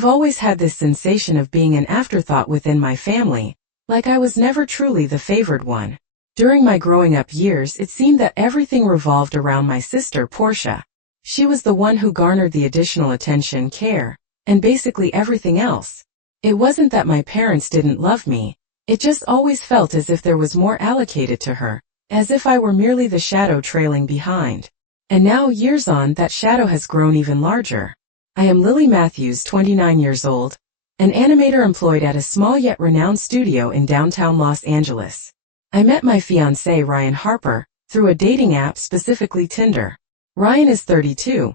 I've always had this sensation of being an afterthought within my family, like I was never truly the favored one. During my growing up years, it seemed that everything revolved around my sister, Portia. She was the one who garnered the additional attention, care, and basically everything else. It wasn't that my parents didn't love me, it just always felt as if there was more allocated to her, as if I were merely the shadow trailing behind. And now, years on, that shadow has grown even larger. I am Lily Matthews, 29 years old, an animator employed at a small yet renowned studio in downtown Los Angeles. I met my fiancé, Ryan Harper, through a dating app, specifically Tinder. Ryan is 32,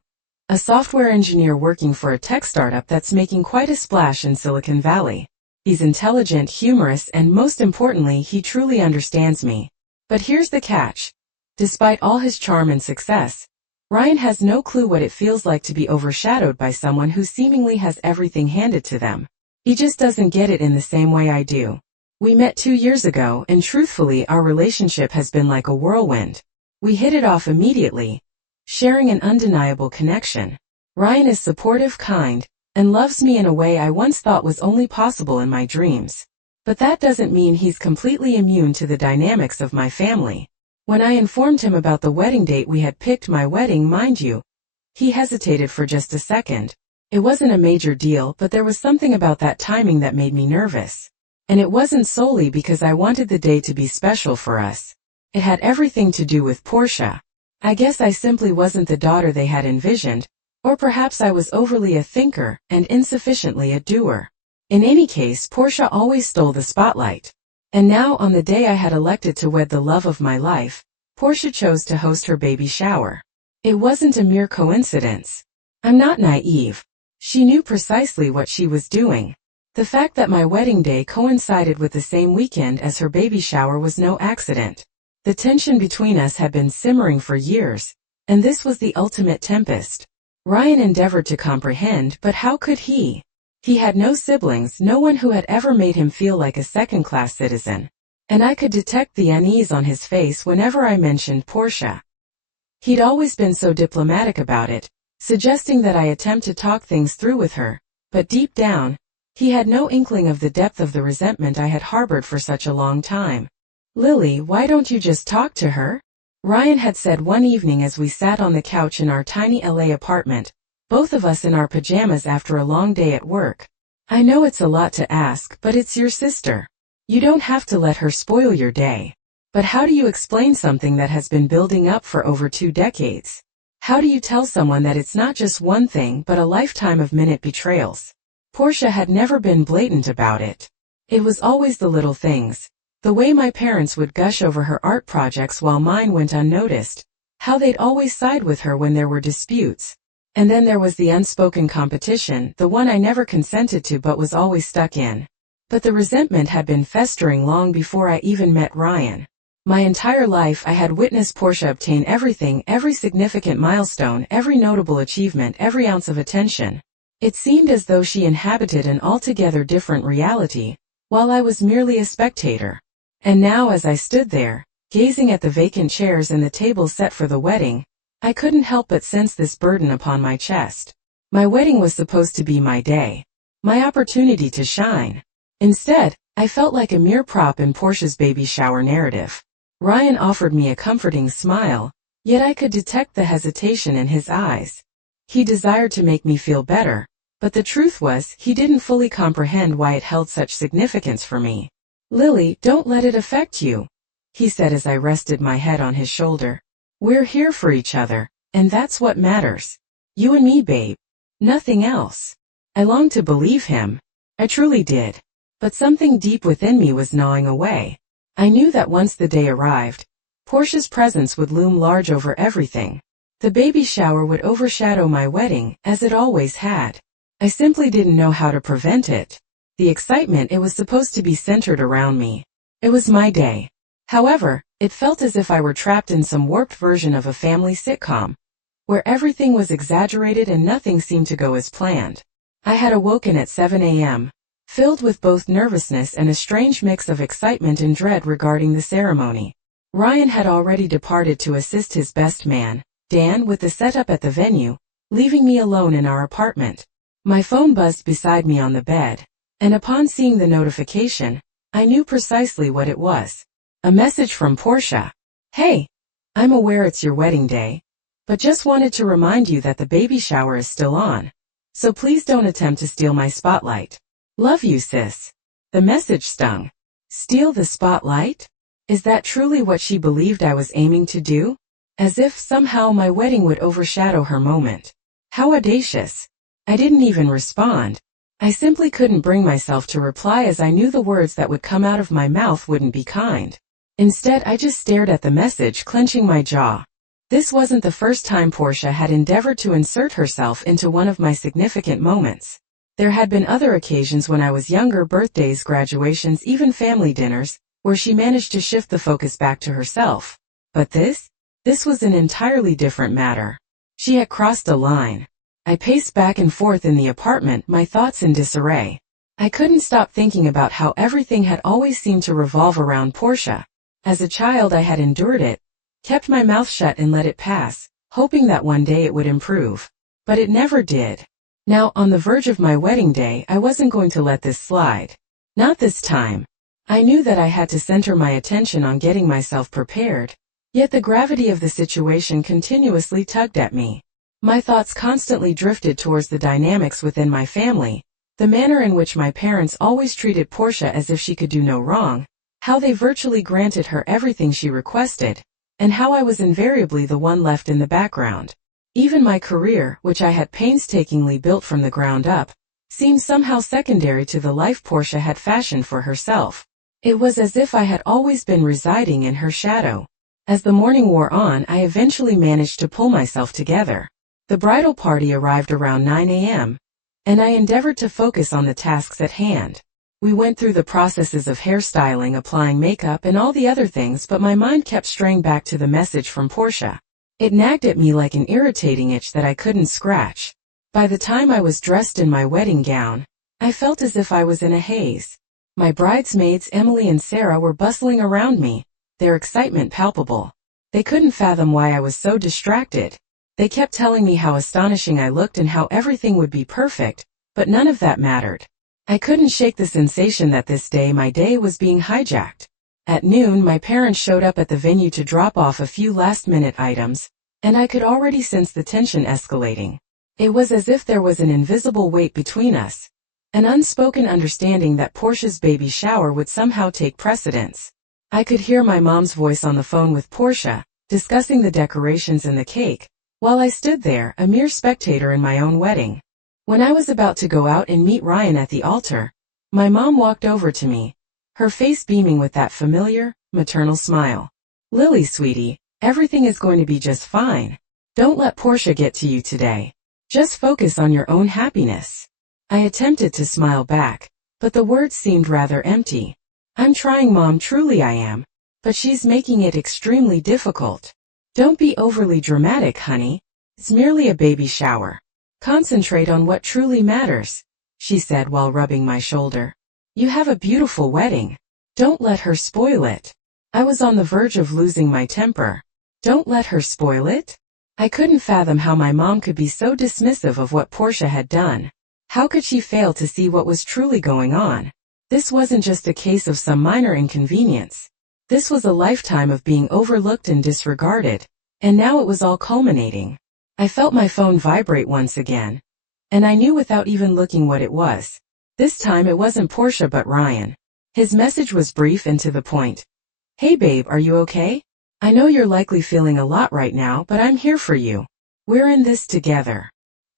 a software engineer working for a tech startup that's making quite a splash in Silicon Valley. He's intelligent, humorous, and most importantly, he truly understands me. But here's the catch. Despite all his charm and success, Ryan has no clue what it feels like to be overshadowed by someone who seemingly has everything handed to them. He just doesn't get it in the same way I do. We met 2 years ago, and truthfully, our relationship has been like a whirlwind. We hit it off immediately, sharing an undeniable connection. Ryan is supportive, kind, and loves me in a way I once thought was only possible in my dreams. But that doesn't mean he's completely immune to the dynamics of my family. When I informed him about the wedding date we had picked, my wedding, mind you, he hesitated for just a second. It wasn't a major deal, but there was something about that timing that made me nervous. And it wasn't solely because I wanted the day to be special for us. It had everything to do with Portia. I guess I simply wasn't the daughter they had envisioned, or perhaps I was overly a thinker and insufficiently a doer. In any case, Portia always stole the spotlight. And now, on the day I had elected to wed the love of my life, Portia chose to host her baby shower. It wasn't a mere coincidence. I'm not naive. She knew precisely what she was doing. The fact that my wedding day coincided with the same weekend as her baby shower was no accident. The tension between us had been simmering for years, and this was the ultimate tempest. Ryan endeavored to comprehend, but how could he? He had no siblings, no one who had ever made him feel like a second-class citizen. And I could detect the unease on his face whenever I mentioned Portia. He'd always been so diplomatic about it, suggesting that I attempt to talk things through with her, but deep down, he had no inkling of the depth of the resentment I had harbored for such a long time. "Lily, why don't you just talk to her?" Ryan had said one evening as we sat on the couch in our tiny LA apartment, both of us in our pajamas after a long day at work. "I know it's a lot to ask, but it's your sister. You don't have to let her spoil your day. But how do you explain something that has been building up for over 2 decades? How do you tell someone that it's not just one thing but a lifetime of minute betrayals?" Portia had never been blatant about it. It was always the little things. The way my parents would gush over her art projects while mine went unnoticed. How they'd always side with her when there were disputes. And then there was the unspoken competition, the one I never consented to but was always stuck in. But the resentment had been festering long before I even met Ryan. My entire life I had witnessed Portia obtain everything, every significant milestone, every notable achievement, every ounce of attention. It seemed as though she inhabited an altogether different reality, while I was merely a spectator. And now, as I stood there, gazing at the vacant chairs and the table set for the wedding, I couldn't help but sense this burden upon my chest. My wedding was supposed to be my day, my opportunity to shine. Instead, I felt like a mere prop in Portia's baby shower narrative. Ryan offered me a comforting smile, yet I could detect the hesitation in his eyes. He desired to make me feel better, but the truth was, he didn't fully comprehend why it held such significance for me. "Lily, don't let it affect you," he said as I rested my head on his shoulder. "We're here for each other, and that's what matters. You and me, babe. Nothing else." I longed to believe him. I truly did. But something deep within me was gnawing away. I knew that once the day arrived, Portia's presence would loom large over everything. The baby shower would overshadow my wedding, as it always had. I simply didn't know how to prevent it. The excitement, it was supposed to be centered around me. It was my day. However, it felt as if I were trapped in some warped version of a family sitcom, where everything was exaggerated and nothing seemed to go as planned. I had awoken at 7 a.m., filled with both nervousness and a strange mix of excitement and dread regarding the ceremony. Ryan had already departed to assist his best man, Dan, with the setup at the venue, leaving me alone in our apartment. My phone buzzed beside me on the bed, and upon seeing the notification, I knew precisely what it was. A message from Portia. Hey, I'm aware it's your wedding day, but just wanted to remind you that the baby shower is still on. So please don't attempt to steal my spotlight. Love you, sis. The message stung. Steal the spotlight? Is that truly what she believed I was aiming to do? As if somehow my wedding would overshadow her moment. How audacious. I didn't even respond. I simply couldn't bring myself to reply, as I knew the words that would come out of my mouth wouldn't be kind. Instead, I just stared at the message, clenching my jaw. This wasn't the first time Portia had endeavored to insert herself into one of my significant moments. There had been other occasions when I was younger: birthdays, graduations, even family dinners, where she managed to shift the focus back to herself. But this was an entirely different matter. She had crossed a line. I paced back and forth in the apartment, my thoughts in disarray. I couldn't stop thinking about how everything had always seemed to revolve around Portia. As a child, I had endured it, kept my mouth shut and let it pass, hoping that one day it would improve. But it never did. Now, on the verge of my wedding day, I wasn't going to let this slide. Not this time. I knew that I had to center my attention on getting myself prepared. Yet the gravity of the situation continuously tugged at me. My thoughts constantly drifted towards the dynamics within my family, the manner in which my parents always treated Portia as if she could do no wrong, how they virtually granted her everything she requested, and how I was invariably the one left in the background. Even my career, which I had painstakingly built from the ground up, seemed somehow secondary to the life Portia had fashioned for herself. It was as if I had always been residing in her shadow. As the morning wore on, I eventually managed to pull myself together. The bridal party arrived around 9 a.m., and I endeavored to focus on the tasks at hand. We went through the processes of hairstyling, applying makeup, and all the other things, but my mind kept straying back to the message from Portia. It nagged at me like an irritating itch that I couldn't scratch. By the time I was dressed in my wedding gown, I felt as if I was in a haze. My bridesmaids, Emily and Sarah, were bustling around me, their excitement palpable. They couldn't fathom why I was so distracted. They kept telling me how astonishing I looked and how everything would be perfect, but none of that mattered. I couldn't shake the sensation that this day, my day, was being hijacked. At noon, my parents showed up at the venue to drop off a few last-minute items, and I could already sense the tension escalating. It was as if there was an invisible weight between us, an unspoken understanding that Portia's baby shower would somehow take precedence. I could hear my mom's voice on the phone with Portia, discussing the decorations and the cake, while I stood there, a mere spectator in my own wedding. When I was about to go out and meet Ryan at the altar, my mom walked over to me, her face beaming with that familiar, maternal smile. "Lily, sweetie, everything is going to be just fine. Don't let Portia get to you today. Just focus on your own happiness." I attempted to smile back, but the words seemed rather empty. "I'm trying, Mom, truly I am, but she's making it extremely difficult. Don't be overly dramatic, honey. It's merely a baby shower. Concentrate on what truly matters," she said while rubbing my shoulder. "You have a beautiful wedding. Don't let her spoil it." I was on the verge of losing my temper. Don't let her spoil it? I couldn't fathom how my mom could be so dismissive of what Portia had done. How could she fail to see what was truly going on? This wasn't just a case of some minor inconvenience. This was a lifetime of being overlooked and disregarded, and now it was all culminating. I felt my phone vibrate once again, and I knew without even looking what it was. This time it wasn't Portia but Ryan. His message was brief and to the point. "Hey babe, are you okay? I know you're likely feeling a lot right now, but I'm here for you. We're in this together."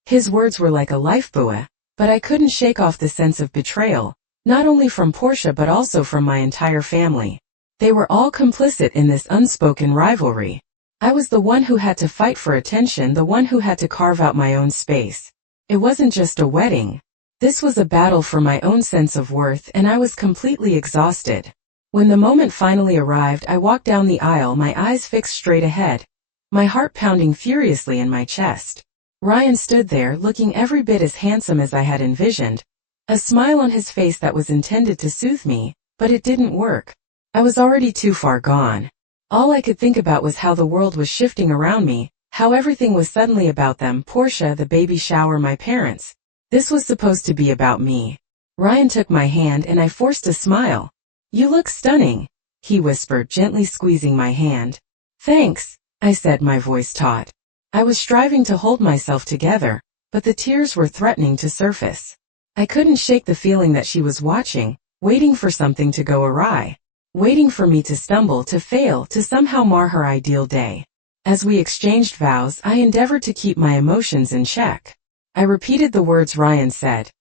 His words were like a lifebuoy, but I couldn't shake off the sense of betrayal, not only from Portia but also from my entire family. They were all complicit in this unspoken rivalry. I was the one who had to fight for attention, the one who had to carve out my own space. It wasn't just a wedding. This was a battle for my own sense of worth, and I was completely exhausted. When the moment finally arrived, I walked down the aisle, my eyes fixed straight ahead, my heart pounding furiously in my chest. Ryan stood there, looking every bit as handsome as I had envisioned, a smile on his face that was intended to soothe me, but it didn't work. I was already too far gone. All I could think about was how the world was shifting around me, how everything was suddenly about them: Portia, the baby shower, my parents. This was supposed to be about me. Ryan took my hand and I forced a smile. "You look stunning," he whispered, gently squeezing my hand. "Thanks," I said, my voice taut. I was striving to hold myself together, but the tears were threatening to surface. I couldn't shake the feeling that she was watching, waiting for something to go awry, waiting for me to stumble, to fail, to somehow mar her ideal day. As we exchanged vows, I endeavored to keep my emotions in check. I repeated the words Ryan said.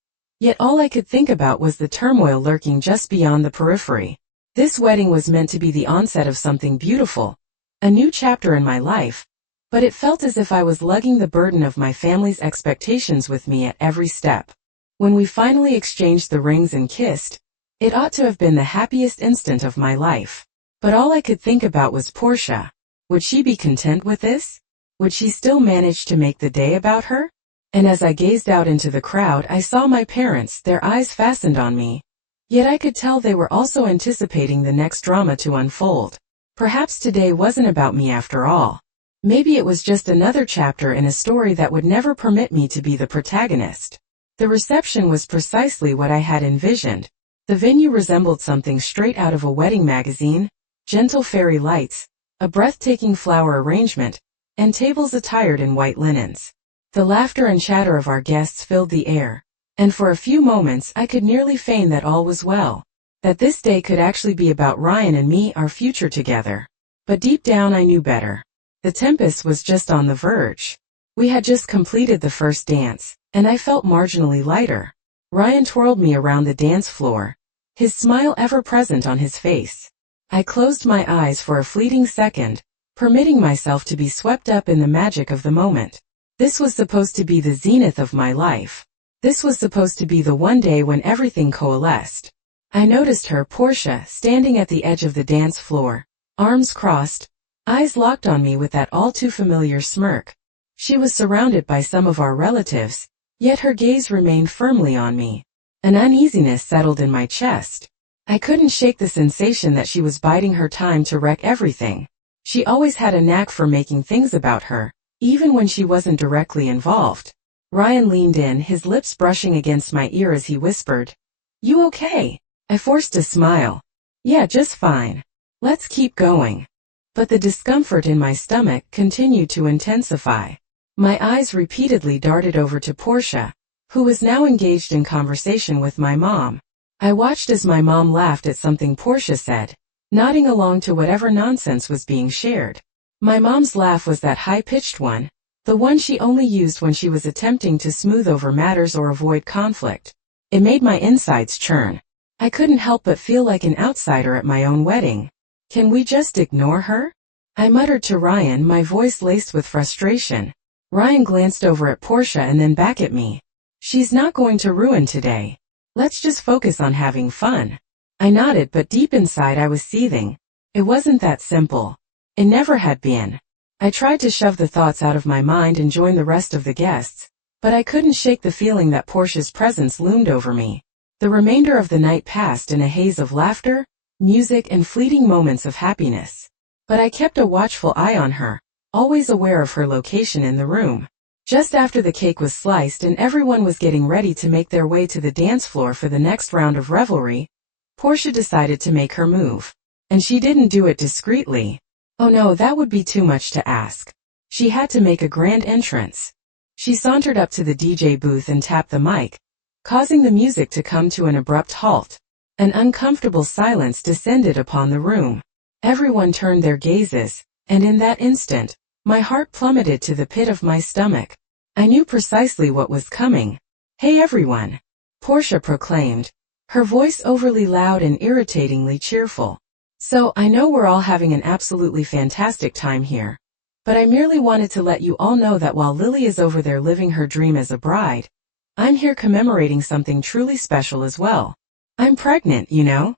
Yet all I could think about was the turmoil lurking just beyond the periphery. This wedding was meant to be the onset of something beautiful, a new chapter in my life, but it felt as if I was lugging the burden of my family's expectations with me at every step. When we finally exchanged the rings and kissed, it ought to have been the happiest instant of my life. But all I could think about was Portia. Would she be content with this? Would she still manage to make the day about her? And as I gazed out into the crowd, I saw my parents, their eyes fastened on me. Yet I could tell they were also anticipating the next drama to unfold. Perhaps today wasn't about me after all. Maybe it was just another chapter in a story that would never permit me to be the protagonist. The reception was precisely what I had envisioned. The venue resembled something straight out of a wedding magazine: gentle fairy lights, a breathtaking flower arrangement, and tables attired in white linens. The laughter and chatter of our guests filled the air, and for a few moments I could nearly feign that all was well, that this day could actually be about Ryan and me, our future together. But deep down I knew better. The tempest was just on the verge. We had just completed the first dance, and I felt marginally lighter. Ryan twirled me around the dance floor, his smile ever present on his face. I closed my eyes for a fleeting second, permitting myself to be swept up in the magic of the moment. This was supposed to be the zenith of my life. This was supposed to be the one day when everything coalesced. I noticed her, Portia, standing at the edge of the dance floor, arms crossed, eyes locked on me with that all-too-familiar smirk. She was surrounded by some of our relatives, yet her gaze remained firmly on me. An uneasiness settled in my chest. I couldn't shake the sensation that she was biding her time to wreck everything. She always had a knack for making things about her, even when she wasn't directly involved. Ryan leaned in, his lips brushing against my ear as he whispered, "You okay?" I forced a smile. "Yeah, just fine. Let's keep going." But the discomfort in my stomach continued to intensify. My eyes repeatedly darted over to Portia, who was now engaged in conversation with my mom. I watched as my mom laughed at something Portia said, nodding along to whatever nonsense was being shared. My mom's laugh was that high-pitched one, the one she only used when she was attempting to smooth over matters or avoid conflict. It made my insides churn. I couldn't help but feel like an outsider at my own wedding. "Can we just ignore her?" I muttered to Ryan, my voice laced with frustration. Ryan glanced over at Portia and then back at me. "She's not going to ruin today. Let's just focus on having fun." I nodded, but deep inside I was seething. It wasn't that simple. It never had been. I tried to shove the thoughts out of my mind and join the rest of the guests, but I couldn't shake the feeling that Portia's presence loomed over me. The remainder of the night passed in a haze of laughter, music, and fleeting moments of happiness. But I kept a watchful eye on her, always aware of her location in the room. Just after the cake was sliced and everyone was getting ready to make their way to the dance floor for the next round of revelry, Portia decided to make her move. And she didn't do it discreetly. Oh no, that would be too much to ask. She had to make a grand entrance. She sauntered up to the DJ booth and tapped the mic, causing the music to come to an abrupt halt. An uncomfortable silence descended upon the room. Everyone turned their gazes, and in that instant, my heart plummeted to the pit of my stomach. I knew precisely what was coming. "Hey everyone," Portia proclaimed, her voice overly loud and irritatingly cheerful. "So, I know we're all having an absolutely fantastic time here, but I merely wanted to let you all know that while Lily is over there living her dream as a bride, I'm here commemorating something truly special as well. I'm pregnant, you know."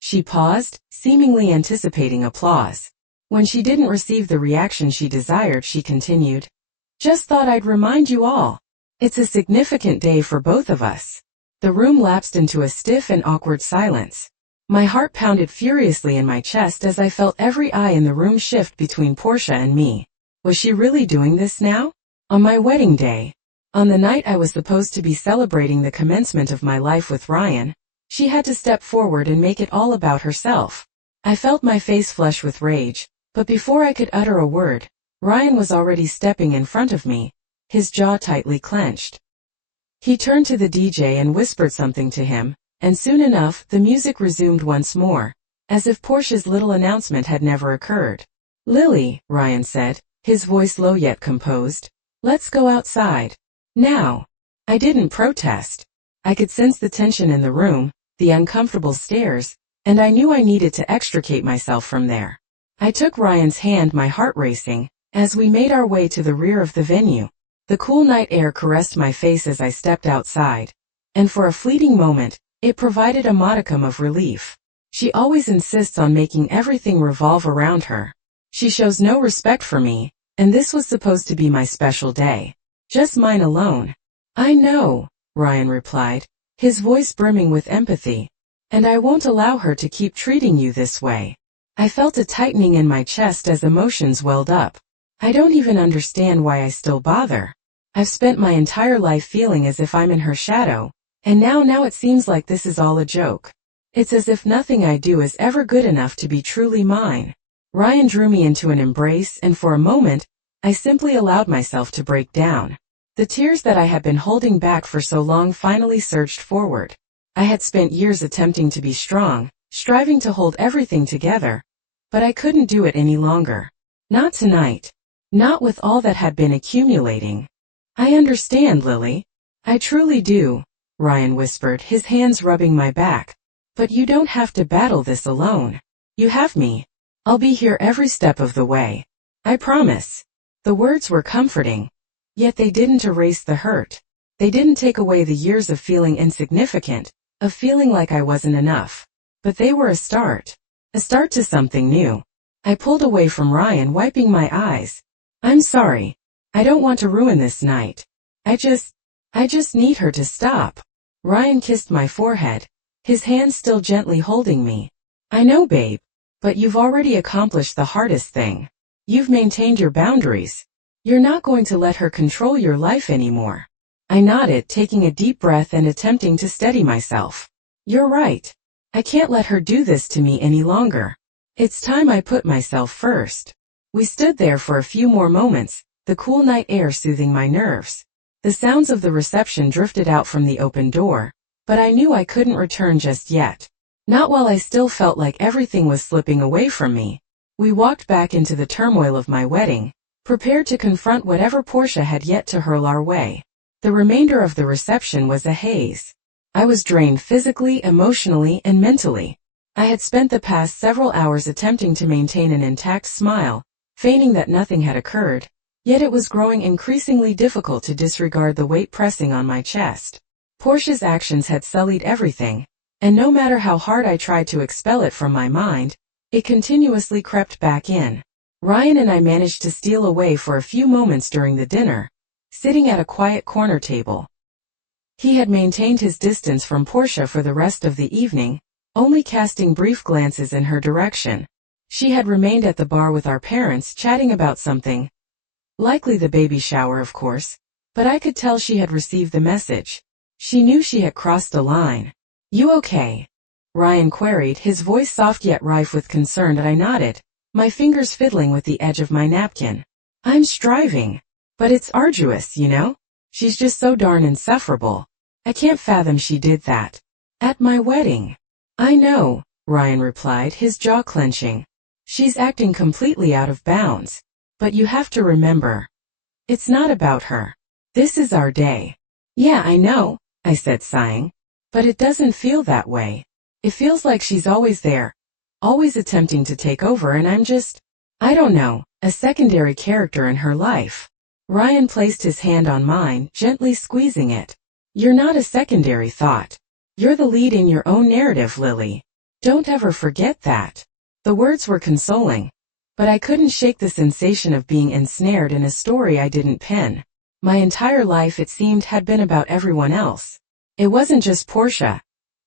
She paused, seemingly anticipating applause. When she didn't receive the reaction she desired, she continued, "Just thought I'd remind you all. It's a significant day for both of us." The room lapsed into a stiff and awkward silence. My heart pounded furiously in my chest as I felt every eye in the room shift between Portia and me. Was she really doing this now? On my wedding day? On the night I was supposed to be celebrating the commencement of my life with Ryan, she had to step forward and make it all about herself. I felt my face flush with rage, but before I could utter a word, Ryan was already stepping in front of me, his jaw tightly clenched. He turned to the DJ and whispered something to him, and soon enough the music resumed once more, as if Portia's little announcement had never occurred. "Lily," Ryan said, his voice low yet composed, "let's go outside. Now." I didn't protest. I could sense the tension in the room, the uncomfortable stares, and I knew I needed to extricate myself from there. I took Ryan's hand, my heart racing, as we made our way to the rear of the venue. The cool night air caressed my face as I stepped outside, and for a fleeting moment, it provided a modicum of relief. She always insists on making everything revolve around her. She shows no respect for me, and this was supposed to be my special day. Just mine alone. "I know," Ryan replied, his voice brimming with empathy. "And I won't allow her to keep treating you this way." I felt a tightening in my chest as emotions welled up. I don't even understand why I still bother. I've spent my entire life feeling as if I'm in her shadow, and now it seems like this is all a joke. It's as if nothing I do is ever good enough to be truly mine. Ryan drew me into an embrace, and for a moment, I simply allowed myself to break down. The tears that I had been holding back for so long finally surged forward. I had spent years attempting to be strong, striving to hold everything together, but I couldn't do it any longer. Not tonight. Not with all that had been accumulating. "I understand, Lily. I truly do," Ryan whispered, his hands rubbing my back. "But you don't have to battle this alone. You have me. I'll be here every step of the way. I promise." The words were comforting, yet they didn't erase the hurt. They didn't take away the years of feeling insignificant, of feeling like I wasn't enough. But they were a start to something new. I pulled away from Ryan, wiping my eyes. "I'm sorry. I don't want to ruin this night. I just need her to stop." Ryan kissed my forehead, his hands still gently holding me. "I know, babe. But you've already accomplished the hardest thing. You've maintained your boundaries. You're not going to let her control your life anymore." I nodded, taking a deep breath and attempting to steady myself. "You're right. I can't let her do this to me any longer. It's time I put myself first." We stood there for a few more moments, the cool night air soothing my nerves. The sounds of the reception drifted out from the open door, but I knew I couldn't return just yet. Not while I still felt like everything was slipping away from me. We walked back into the turmoil of my wedding, prepared to confront whatever Portia had yet to hurl our way. The remainder of the reception was a haze. I was drained physically, emotionally, and mentally. I had spent the past several hours attempting to maintain an intact smile, feigning that nothing had occurred, yet it was growing increasingly difficult to disregard the weight pressing on my chest. Portia's actions had sullied everything, and no matter how hard I tried to expel it from my mind, it continuously crept back in. Ryan and I managed to steal away for a few moments during the dinner, sitting at a quiet corner table. He had maintained his distance from Portia for the rest of the evening, only casting brief glances in her direction. She had remained at the bar with our parents, chatting about something. Likely the baby shower, of course, but I could tell she had received the message. She knew she had crossed a line. "You okay?" Ryan queried, his voice soft yet rife with concern. I nodded, my fingers fiddling with the edge of my napkin. "I'm striving. But it's arduous, you know? She's just so darn insufferable. I can't fathom she did that. At my wedding." "I know," Ryan replied, his jaw clenching. "She's acting completely out of bounds. But you have to remember, it's not about her. This is our day." "Yeah, I know," I said, sighing. "But it doesn't feel that way. It feels like she's always there, always attempting to take over, and I'm just, I don't know, a secondary character in her life." Ryan placed his hand on mine, gently squeezing it. "You're not a secondary thought. You're the lead in your own narrative, Lily. Don't ever forget that." The words were consoling, but I couldn't shake the sensation of being ensnared in a story I didn't pen. My entire life, it seemed, had been about everyone else. It wasn't just Portia.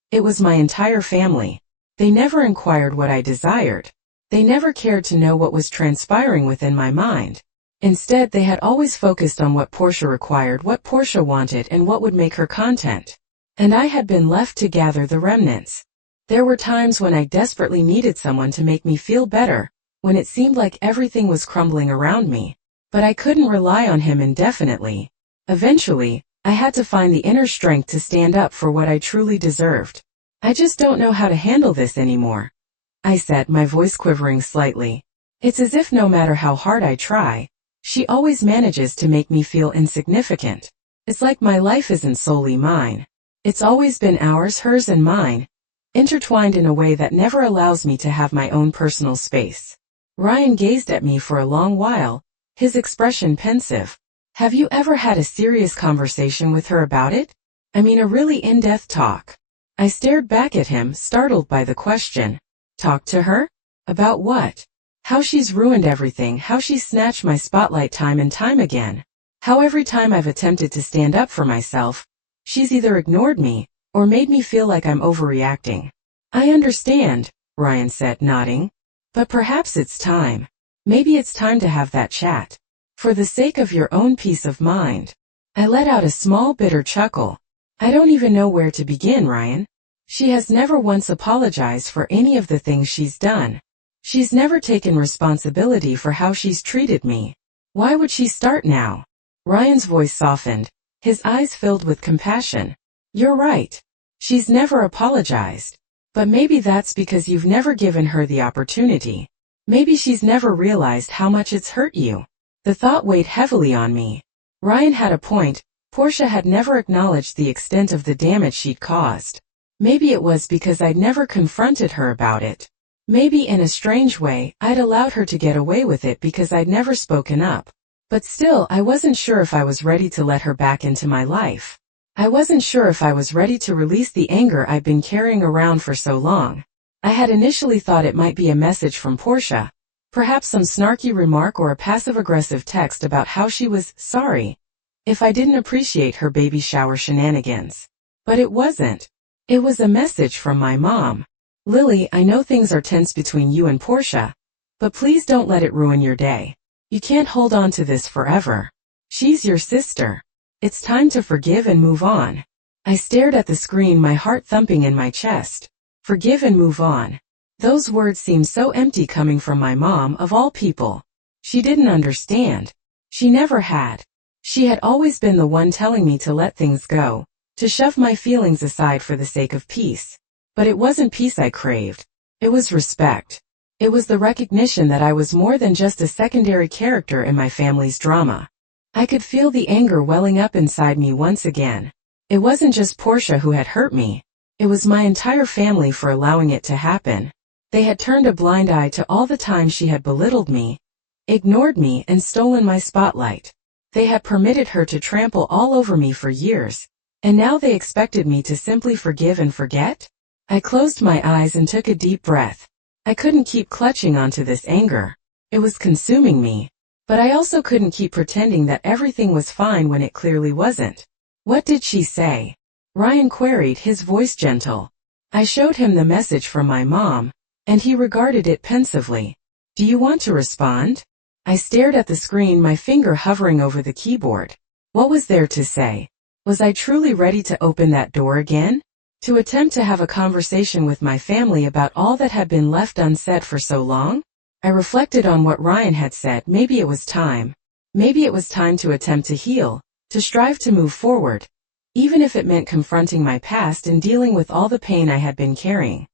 It was my entire family. They never inquired what I desired. They never cared to know what was transpiring within my mind. Instead, they had always focused on what Portia required, what Portia wanted, and what would make her content. And I had been left to gather the remnants. There were times when I desperately needed someone to make me feel better, when it seemed like everything was crumbling around me. But I couldn't rely on him indefinitely. Eventually, I had to find the inner strength to stand up for what I truly deserved. I just don't know how to handle this anymore, I said, my voice quivering slightly. It's as if no matter how hard I try, she always manages to make me feel insignificant. It's like my life isn't solely mine. It's always been ours, hers and mine, intertwined in a way that never allows me to have my own personal space. Ryan gazed at me for a long while, his expression pensive. Have you ever had a serious conversation with her about it? I mean, a really in-depth talk. I stared back at him, startled by the question. Talk to her? About what? How she's ruined everything, how she's snatched my spotlight time and time again. How every time I've attempted to stand up for myself, she's either ignored me, or made me feel like I'm overreacting. I understand, Ryan said, nodding. But perhaps it's time. Maybe it's time to have that chat. For the sake of your own peace of mind. I let out a small bitter chuckle. I don't even know where to begin, Ryan. She has never once apologized for any of the things she's done. She's never taken responsibility for how she's treated me. Why would she start now? Ryan's voice softened, his eyes filled with compassion. You're right. She's never apologized. But maybe that's because you've never given her the opportunity. Maybe she's never realized how much it's hurt you. The thought weighed heavily on me. Ryan had a point. Portia had never acknowledged the extent of the damage she'd caused. Maybe it was because I'd never confronted her about it. Maybe in a strange way, I'd allowed her to get away with it because I'd never spoken up. But still, I wasn't sure if I was ready to let her back into my life. I wasn't sure if I was ready to release the anger I'd been carrying around for so long. I had initially thought it might be a message from Portia. Perhaps some snarky remark or a passive-aggressive text about how she was sorry if I didn't appreciate her baby shower shenanigans. But it wasn't. It was a message from my mom. Lily, I know things are tense between you and Portia, but please don't let it ruin your day. You can't hold on to this forever. She's your sister. It's time to forgive and move on. I stared at the screen, my heart thumping in my chest. Forgive and move on. Those words seemed so empty coming from my mom, of all people. She didn't understand. She never had. She had always been the one telling me to let things go, to shove my feelings aside for the sake of peace. But it wasn't peace I craved. It was respect. It was the recognition that I was more than just a secondary character in my family's drama. I could feel the anger welling up inside me once again. It wasn't just Portia who had hurt me. It was my entire family for allowing it to happen. They had turned a blind eye to all the times she had belittled me, ignored me, and stolen my spotlight. They had permitted her to trample all over me for years, and now they expected me to simply forgive and forget? I closed my eyes and took a deep breath. I couldn't keep clutching onto this anger. It was consuming me. But I also couldn't keep pretending that everything was fine when it clearly wasn't. What did she say? Ryan queried, his voice gentle. I showed him the message from my mom, and he regarded it pensively. Do you want to respond? I stared at the screen, my finger hovering over the keyboard. What was there to say? Was I truly ready to open that door again? To attempt to have a conversation with my family about all that had been left unsaid for so long? I reflected on what Ryan had said. Maybe it was time. Maybe it was time to attempt to heal, to strive to move forward, even if it meant confronting my past and dealing with all the pain I had been carrying.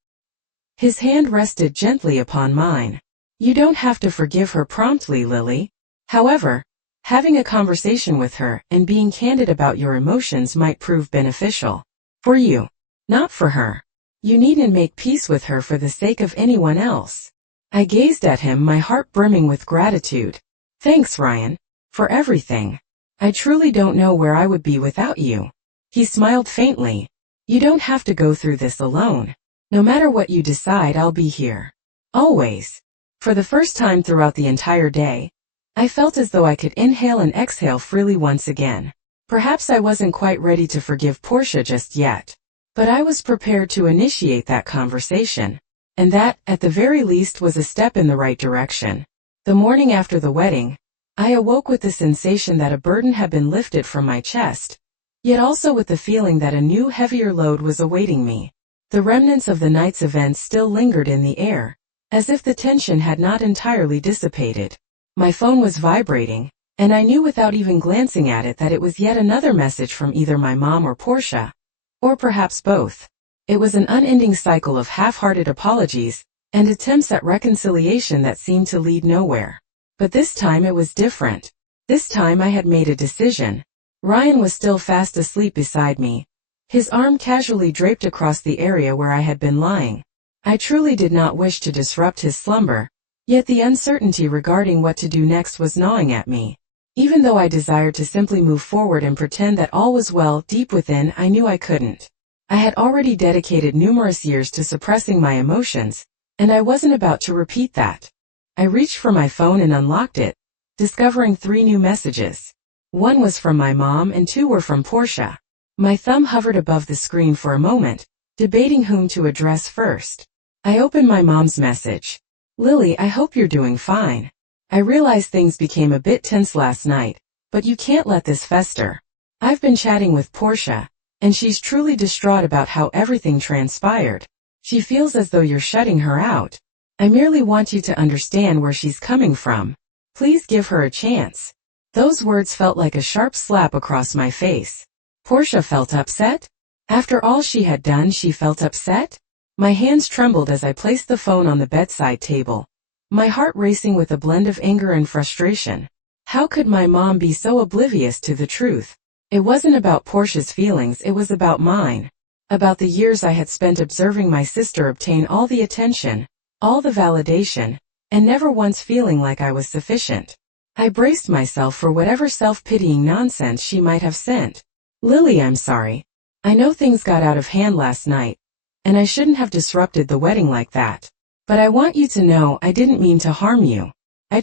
His hand rested gently upon mine. You don't have to forgive her promptly, Lily. However, having a conversation with her and being candid about your emotions might prove beneficial. For you. Not for her. You needn't make peace with her for the sake of anyone else. I gazed at him, my heart brimming with gratitude. Thanks, Ryan. For everything. I truly don't know where I would be without you. He smiled faintly. You don't have to go through this alone. No matter what you decide, I'll be here. Always. For the first time throughout the entire day, I felt as though I could inhale and exhale freely once again. Perhaps I wasn't quite ready to forgive Portia just yet. But I was prepared to initiate that conversation. And that, at the very least, was a step in the right direction. The morning after the wedding, I awoke with the sensation that a burden had been lifted from my chest, yet also with the feeling that a new heavier load was awaiting me. The remnants of the night's events still lingered in the air, as if the tension had not entirely dissipated. My phone was vibrating, and I knew without even glancing at it that it was yet another message from either my mom or Portia, or perhaps both. It was an unending cycle of half-hearted apologies and attempts at reconciliation that seemed to lead nowhere. But this time it was different. This time I had made a decision. Ryan was still fast asleep beside me, his arm casually draped across the area where I had been lying. I truly did not wish to disrupt his slumber, yet the uncertainty regarding what to do next was gnawing at me. Even though I desired to simply move forward and pretend that all was well, deep within I knew I couldn't. I had already dedicated numerous years to suppressing my emotions, and I wasn't about to repeat that. I reached for my phone and unlocked it, discovering 3 new messages. 1 was from my mom and 2 were from Portia. My thumb hovered above the screen for a moment, debating whom to address first. I opened my mom's message. "Lily, I hope you're doing fine. I realize things became a bit tense last night, but you can't let this fester. I've been chatting with Portia, and she's truly distraught about how everything transpired. She feels as though you're shutting her out. I merely want you to understand where she's coming from. Please give her a chance." Those words felt like a sharp slap across my face. Portia felt upset? After all she had done, she felt upset? My hands trembled as I placed the phone on the bedside table, my heart racing with a blend of anger and frustration. How could my mom be so oblivious to the truth? It wasn't about Portia's feelings, it was about mine. About the years I had spent observing my sister obtain all the attention, all the validation, and never once feeling like I was sufficient. I braced myself for whatever self-pitying nonsense she might have sent. "Lily, I'm sorry. I know things got out of hand last night, and I shouldn't have disrupted the wedding like that. But I want you to know I didn't mean to harm you. I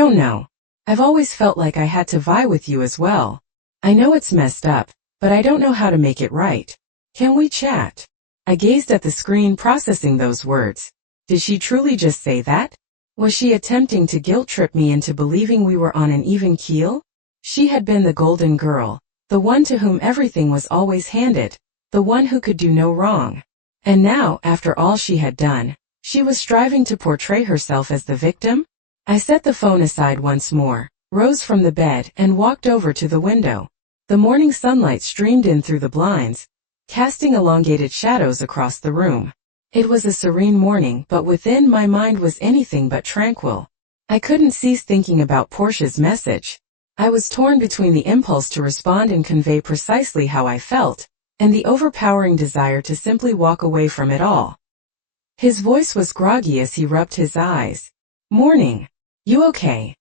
don't know. I've always felt like I had to vie with you as well. I know it's messed up, but I don't know how to make it right. Can we chat?" I gazed at the screen, processing those words. Did she truly just say that? Was she attempting to guilt-trip me into believing we were on an even keel? She had been the golden girl, the one to whom everything was always handed, the one who could do no wrong. And now, after all she had done, she was striving to portray herself as the victim? I set the phone aside once more, rose from the bed, and walked over to the window. The morning sunlight streamed in through the blinds, casting elongated shadows across the room. It was a serene morning, but within my mind was anything but tranquil. I couldn't cease thinking about Portia's message. I was torn between the impulse to respond and convey precisely how I felt, and the overpowering desire to simply walk away from it all. His voice was groggy as he rubbed his eyes. "Morning. You okay?"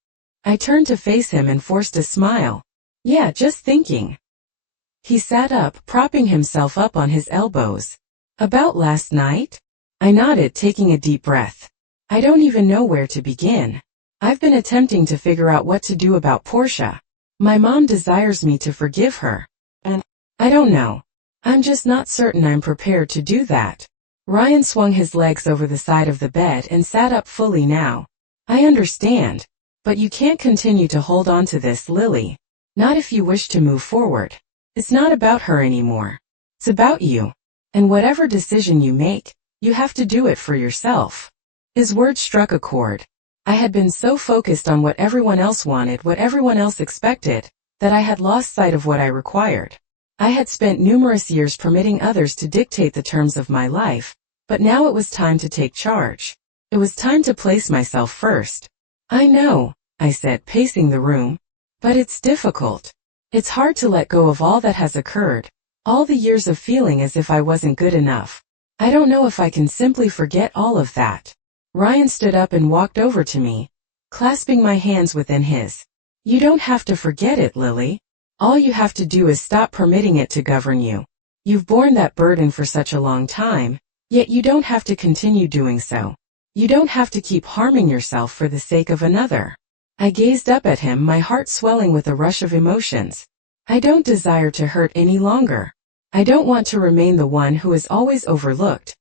I turned to face him and forced a smile. "Yeah, just thinking." He sat up, propping himself up on his elbows. "About last night?" I nodded, taking a deep breath. "I don't even know where to begin. I've been attempting to figure out what to do about Portia. My mom desires me to forgive her, and I don't know. I'm just not certain I'm prepared to do that." Ryan swung his legs over the side of the bed and sat up fully now. "I understand. But you can't continue to hold on to this, Lily. Not if you wish to move forward. It's not about her anymore. It's about you. And whatever decision you make, you have to do it for yourself." His words struck a chord. I had been so focused on what everyone else wanted, what everyone else expected, that I had lost sight of what I required. I had spent numerous years permitting others to dictate the terms of my life, but now it was time to take charge. It was time to place myself first. "I know," I said, pacing the room, "but it's difficult. It's hard to let go of all that has occurred, all the years of feeling as if I wasn't good enough. I don't know if I can simply forget all of that." Ryan stood up and walked over to me, clasping my hands within his. "You don't have to forget it, Lily. All you have to do is stop permitting it to govern you. You've borne that burden for such a long time, yet you don't have to continue doing so. You don't have to keep harming yourself for the sake of another." I gazed up at him, my heart swelling with a rush of emotions. I don't desire to hurt any longer. I don't want to remain the one who is always overlooked,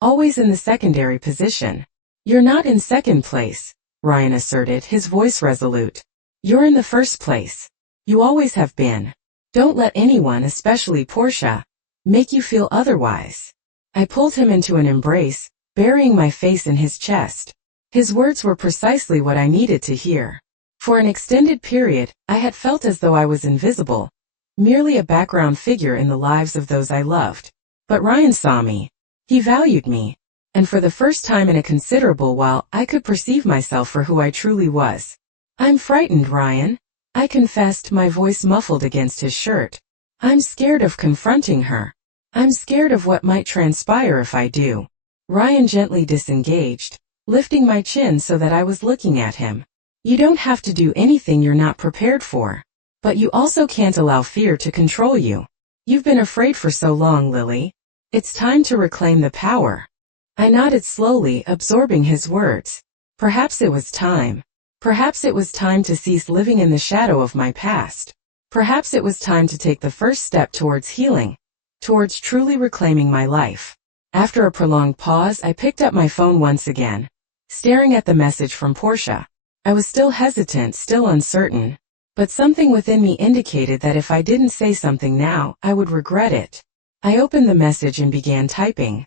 always in the secondary position. "You're not in second place," Ryan asserted, his voice resolute. You're in the first place. You always have been. Don't let anyone, especially Portia, make you feel otherwise. I pulled him into an embrace, burying my face in his chest. His words were precisely what I needed to hear. For an extended period, I had felt as though I was invisible, merely a background figure in the lives of those I loved. But Ryan saw me. He valued me. And for the first time in a considerable while, I could perceive myself for who I truly was. I'm frightened, Ryan, I confessed, my voice muffled against his shirt. I'm scared of confronting her. I'm scared of what might transpire if I do. Ryan gently disengaged, lifting my chin so that I was looking at him. You don't have to do anything you're not prepared for. But you also can't allow fear to control you. You've been afraid for so long, Lily. It's time to reclaim the power. I nodded slowly, absorbing his words. Perhaps it was time. Perhaps it was time to cease living in the shadow of my past. Perhaps it was time to take the first step towards healing, towards truly reclaiming my life. After a prolonged pause, I picked up my phone once again, staring at the message from Portia. I was still hesitant, still uncertain, but something within me indicated that if I didn't say something now, I would regret it. I opened the message and began typing.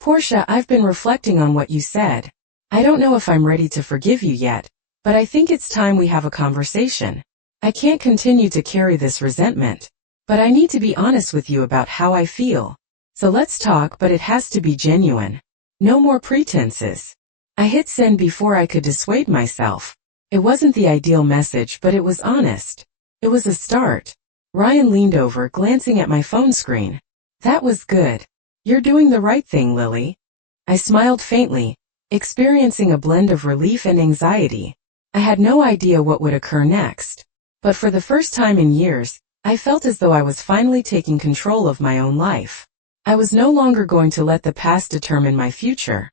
Portia, I've been reflecting on what you said. I don't know if I'm ready to forgive you yet, but I think it's time we have a conversation. I can't continue to carry this resentment, but I need to be honest with you about how I feel. So let's talk, but it has to be genuine. No more pretenses. I hit send before I could dissuade myself. It wasn't the ideal message, but it was honest. It was a start. Ryan leaned over, glancing at my phone screen. That was good. You're doing the right thing, Lily. I smiled faintly, experiencing a blend of relief and anxiety. I had no idea what would occur next. But for the first time in years, I felt as though I was finally taking control of my own life. I was no longer going to let the past determine my future.